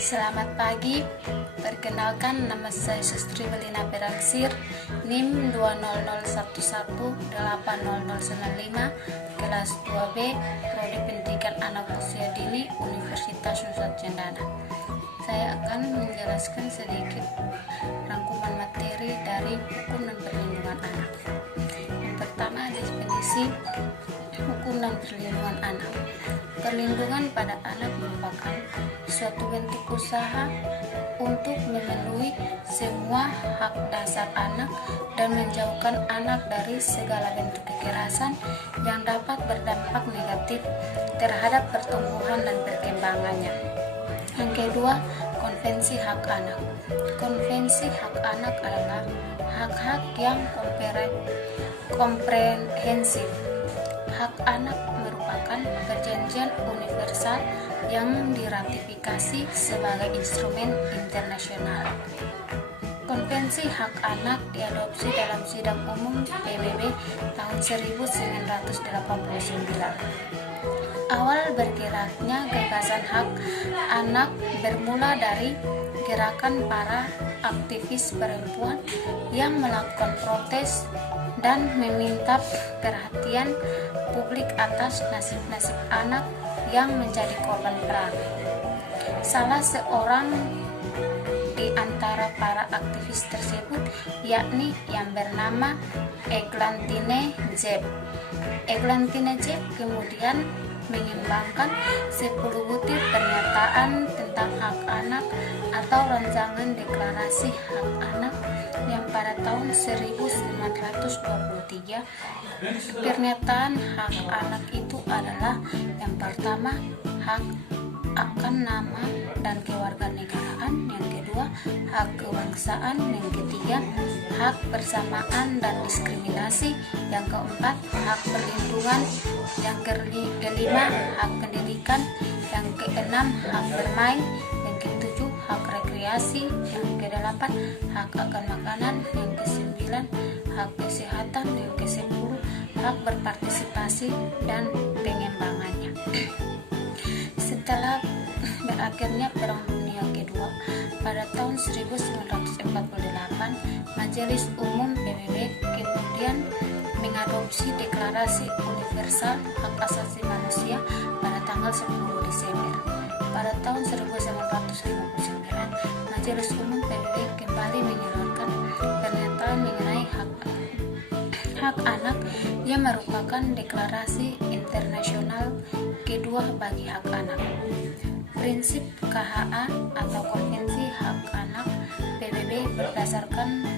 Selamat pagi, perkenalkan nama saya Sustri Melina Perangsir, NIM 200118095, kelas 2B, Prodi Pendidikan Anak Usia Dini, Universitas Nusa Cendana. Saya akan menjelaskan sedikit rangkuman materi dari Hukum dan Perlindungan Anak. Yang pertama, definisi Hukum dan Perlindungan Anak. Perlindungan pada anak merupakan suatu bentuk usaha untuk memenuhi semua hak dasar anak dan menjauhkan anak dari segala bentuk kekerasan yang dapat berdampak negatif terhadap pertumbuhan dan perkembangannya. Yang kedua, Konvensi Hak Anak. Konvensi Hak Anak adalah hak-hak yang komprehensif. Hak anak merupakan perjanjian universal yang diratifikasi sebagai instrumen internasional. Konvensi Hak Anak diadopsi dalam Sidang Umum PBB tahun 1989. Awal bergeraknya gagasan hak anak bermula dari gerakan para aktivis perempuan yang melakukan protes dan meminta perhatian publik atas nasib-nasib anak yang menjadi korban perang. Salah seorang di antara para aktivis tersebut yakni yang bernama Eglantine Jebb. Eglantine Jebb kemudian mengembangkan 10 butir pernyataan tentang hak anak atau rancangan deklarasi hak anak yang pada tahun 1923. Pernyataan hak anak itu adalah yang pertama, hak akan nama dan kewarganegaraan, yang kedua, hak kebangsaan, yang ketiga, hak persamaan dan diskriminasi, yang keempat, hak perlindungan, yang kelima, hak pendidikan, yang keenam, hak bermain, yang ketujuh, hak rekreasi, yang kedelapan, hak akan makanan, yang kesembilan, hak kesehatan, yang kesepuluh, hak berpartisipasi dan pengembangannya. Setelah berakhirnya Perang Dunia Kedua pada tahun 1948, Majelis Umum PBB kemudian mengadopsi Deklarasi Universal Hak Asasi Manusia pada tanggal 10 Desember. Pada tahun 1959, Majelis Umum PBB kembali mengeluarkan pernyataan mengenai hak anak yang merupakan deklarasi internasional kedua bagi hak anak. Prinsip KHA atau Konvensi Hak Anak PBB berdasarkan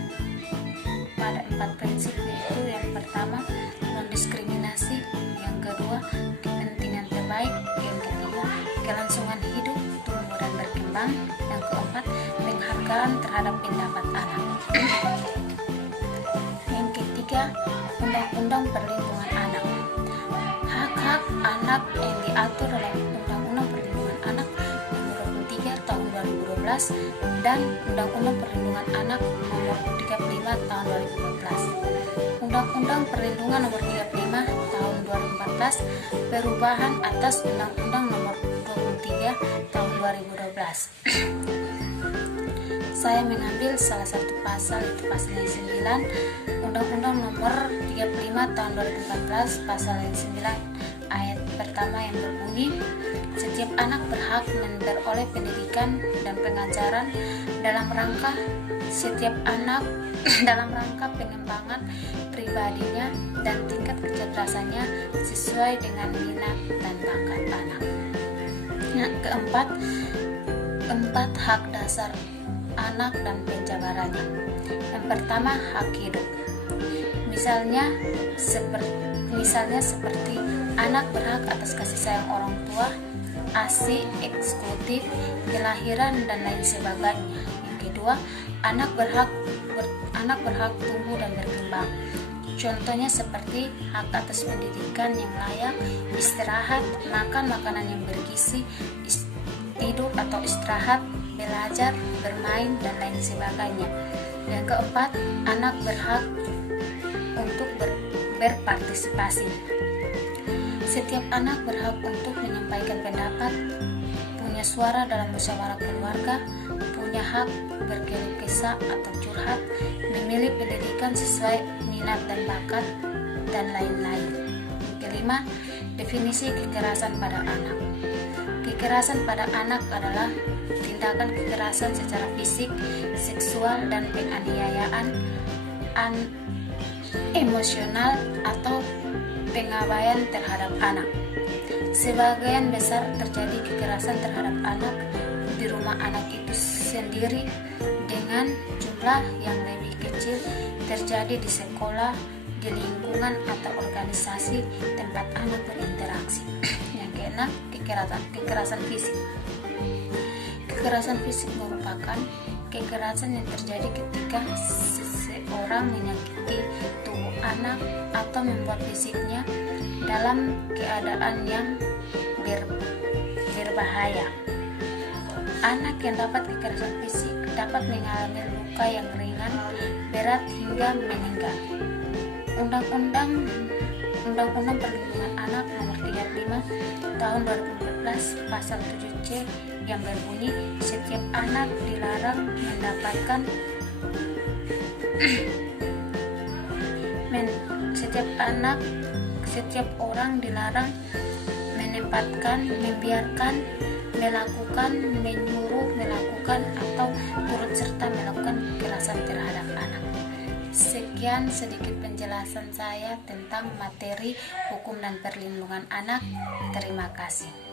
pada 4 prinsip, yaitu yang pertama, non-diskriminasi, yang kedua, kepentingan terbaik, yang ketiga, kelangsungan hidup, tumbuh dan berkembang, yang keempat, penghargaan terhadap pendapat anak. Yang ketiga, Undang-Undang Perlindungan Anak. Hak-hak anak yang diatur dalam Undang-Undang Perlindungan Anak nomor 23 tahun 2012 dan Undang-Undang Perlindungan Anak nomor 35 tahun 2014. Undang-Undang Perlindungan nomor 35 tahun 2014 perubahan atas Undang-Undang nomor 23 tahun 2012. Saya mengambil salah satu pasal, itu pasal yang 9 Undang-Undang nomor 35 tahun 2014, pasal yang 9 ayat pertama yang berbunyi, setiap anak berhak memperoleh pendidikan dan pengajaran dalam rangka dalam rangka pengembangan pribadinya dan tingkat kecerdasannya sesuai dengan minat dan bakat anak. Yang keempat, hak dasar anak dan penjabarannya. Yang pertama, hak hidup. Misalnya seperti anak berhak atas kasih sayang orang tua, ASI, eksekutif, kelahiran dan lain sebagainya. Yang kedua, anak berhak tumbuh dan berkembang. Contohnya seperti hak atas pendidikan yang layak, istirahat, makan makanan yang bergizi, tidur atau istirahat, belajar, bermain, dan lain sebagainya. Yang keempat, anak berhak untuk berpartisipasi. Setiap anak berhak untuk menyampaikan pendapat, punya punya suara dalam musyawarah keluarga, punya hak berkeluh kesah atau curhat, memilih pendidikan sesuai minat dan bakat, dan lain-lain. Yang kelima, definisi kekerasan pada anak. Kekerasan pada anak adalah tindakan kekerasan secara fisik, seksual, dan penganiayaan emosional atau pengabaian terhadap anak. Sebagian besar terjadi kekerasan terhadap anak di rumah anak itu sendiri, dengan jumlah yang lebih kecil terjadi di sekolah, di lingkungan atau organisasi tempat anak berinteraksi. Yang keenam, kekerasan fisik. Kekerasan fisik merupakan kekerasan yang terjadi ketika seseorang menyakiti tubuh anak atau membuat fisiknya dalam keadaan yang berbahaya. Anak yang dapat kekerasan fisik dapat mengalami luka yang ringan, berat hingga meninggal. Undang-Undang Perlindungan Anak Nomor 35 Tahun 2014 Pasal 7C yang berbunyi, setiap anak dilarang mendapatkan setiap orang dilarang menempatkan, membiarkan, melakukan, menyuruh melakukan, atau turut serta melakukan kekerasan terhadap anak. Sekian sedikit penjelasan saya tentang materi hukum dan perlindungan anak. Terima kasih.